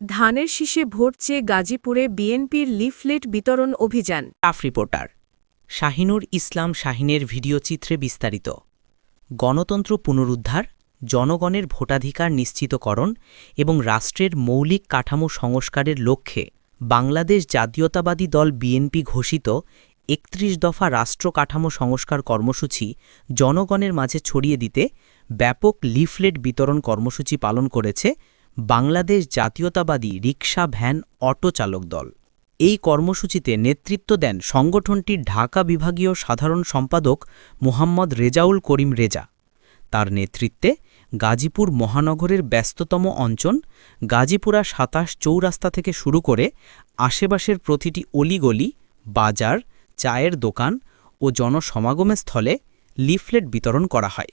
ধানের শীষে ভোট চেয়ে গাজীপুরে বিএনপির লিফলেট বিতরণ অভিযান। টাফ রিপোর্টার, শাহিনুর ইসলাম শাহিনের ভিডিওচিত্রে বিস্তারিত। গণতন্ত্র পুনরুদ্ধার, জনগণের ভোটাধিকার নিশ্চিতকরণ এবং রাষ্ট্রের মৌলিক কাঠামো সংস্কারের লক্ষ্যে বাংলাদেশ জাতীয়তাবাদী দল বিএনপি ঘোষিত একত্রিশ দফা রাষ্ট্র কাঠামো সংস্কার কর্মসূচি জনগণের মাঝে ছড়িয়ে দিতে ব্যাপক লিফলেট বিতরণ কর্মসূচি পালন করেছে বাংলাদেশ জাতীয়তাবাদী রিকশা ভ্যান অটো চালক দল। এই কর্মসূচিতে নেতৃত্ব দেন সংগঠনটির ঢাকা বিভাগীয় সাধারণ সম্পাদক মোহাম্মদ রেজাউল করিম রেজা। তার নেতৃত্বে গাজীপুর মহানগরের ব্যস্ততম অঞ্চল গাজীপুরা সাতাশ চৌরাস্তা থেকে শুরু করে আশেপাশের প্রতিটি অলিগলি, বাজার, চায়ের দোকান ও জনসমাগমের স্থলে লিফলেট বিতরণ করা হয়।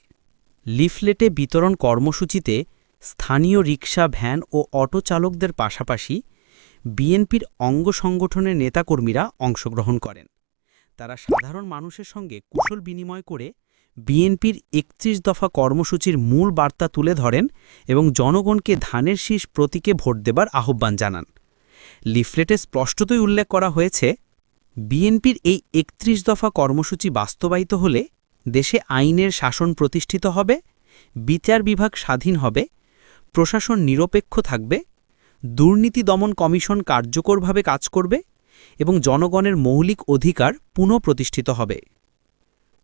লিফলেটে বিতরণ কর্মসূচিতে স্থানীয় রিকশা, ভ্যান ও অটো চালকদের পাশাপাশি বিএনপির অঙ্গ সংগঠনের নেতাকর্মীরা অংশগ্রহণ করেন। তারা সাধারণ মানুষের সঙ্গে কুশল বিনিময় করে বিএনপির একত্রিশ দফা কর্মসূচির মূল বার্তা তুলে ধরেন এবং জনগণকে ধানের শীষ প্রতীকে ভোট দেবার আহ্বান জানান। লিফলেটে স্পষ্টতই উল্লেখ করা হয়েছে, বিএনপির এই একত্রিশ দফা কর্মসূচি বাস্তবায়িত হলে দেশে আইনের শাসন প্রতিষ্ঠিত হবে, বিচার বিভাগ স্বাধীন হবে প্রশাসন নিরপেক্ষ থাকবে, দুর্নীতি দমন কমিশন কার্যকরভাবে কাজ করবে এবং জনগণের মৌলিক অধিকার পুনঃপ্রতিষ্ঠিত হবে।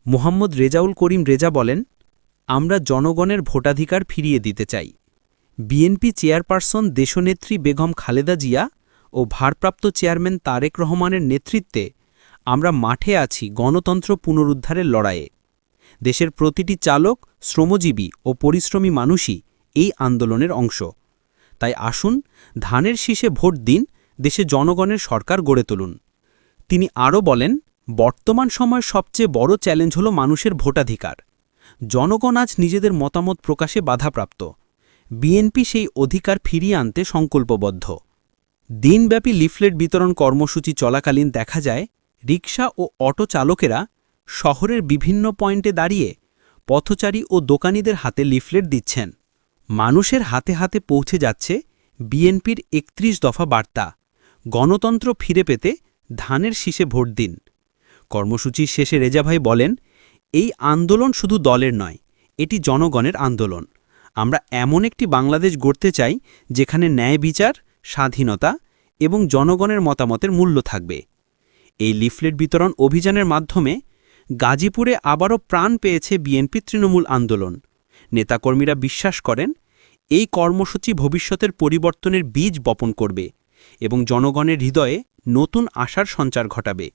মোহাম্মদ রেজাউল করিম রেজা বলেন, আমরা জনগণের ভোটাধিকার ফিরিয়ে দিতে চাই। বিএনপি চেয়ারপারসন দেশনেত্রী বেগম খালেদা জিয়া ও ভারপ্রাপ্ত চেয়ারম্যান তারেক রহমানের নেতৃত্বে আমরা মাঠে আছি গণতন্ত্র পুনরুদ্ধারের লড়াইয়ে। দেশের প্রতিটি চালক, শ্রমজীবী ও পরিশ্রমী মানুষই এই আন্দোলনের অংশ। তাই আসুন, ধানের শীষে ভোট দিন, দেশে জনগণের সরকার গড়ে তুলুন। তিনি আরও বলেন, বর্তমান সময়ের সবচেয়ে বড় চ্যালেঞ্জ হল মানুষের ভোটাধিকার। জনগণ আজ নিজেদের মতামত প্রকাশে বাধাপ্রাপ্ত। বিএনপি সেই অধিকার ফিরিয়ে আনতে সংকল্পবদ্ধ। দিনব্যাপী লিফলেট বিতরণ কর্মসূচি চলাকালীন দেখা যায়, রিকশা ও অটো চালকেরা শহরের বিভিন্ন পয়েন্টে দাঁড়িয়ে পথচারী ও দোকানীদের হাতে লিফলেট দিচ্ছেন। মানুষের হাতে হাতে পৌঁছে যাচ্ছে বিএনপির একত্রিশ দফা বার্তা, গণতন্ত্র ফিরে পেতে ধানের শীষে ভোট দিন। কর্মসূচির শেষে রেজাভাই বলেন, এই আন্দোলন শুধু দলের নয়, এটি জনগণের আন্দোলন। আমরা এমন একটি বাংলাদেশ গড়তে চাই যেখানে ন্যায় বিচার, স্বাধীনতা এবং জনগণের মতামতের মূল্য থাকবে। এই লিফলেট বিতরণ অভিযানের মাধ্যমে গাজীপুরে আবারও প্রাণ পেয়েছে বিএনপি তৃণমূল আন্দোলন। নেতাকর্মীরা বিশ্বাস করেন, এই কর্মসূচি ভবিষ্যতের পরিবর্তনের বীজ বপন করবে এবং জনগণের হৃদয়ে নতুন আশার সঞ্চার ঘটাবে।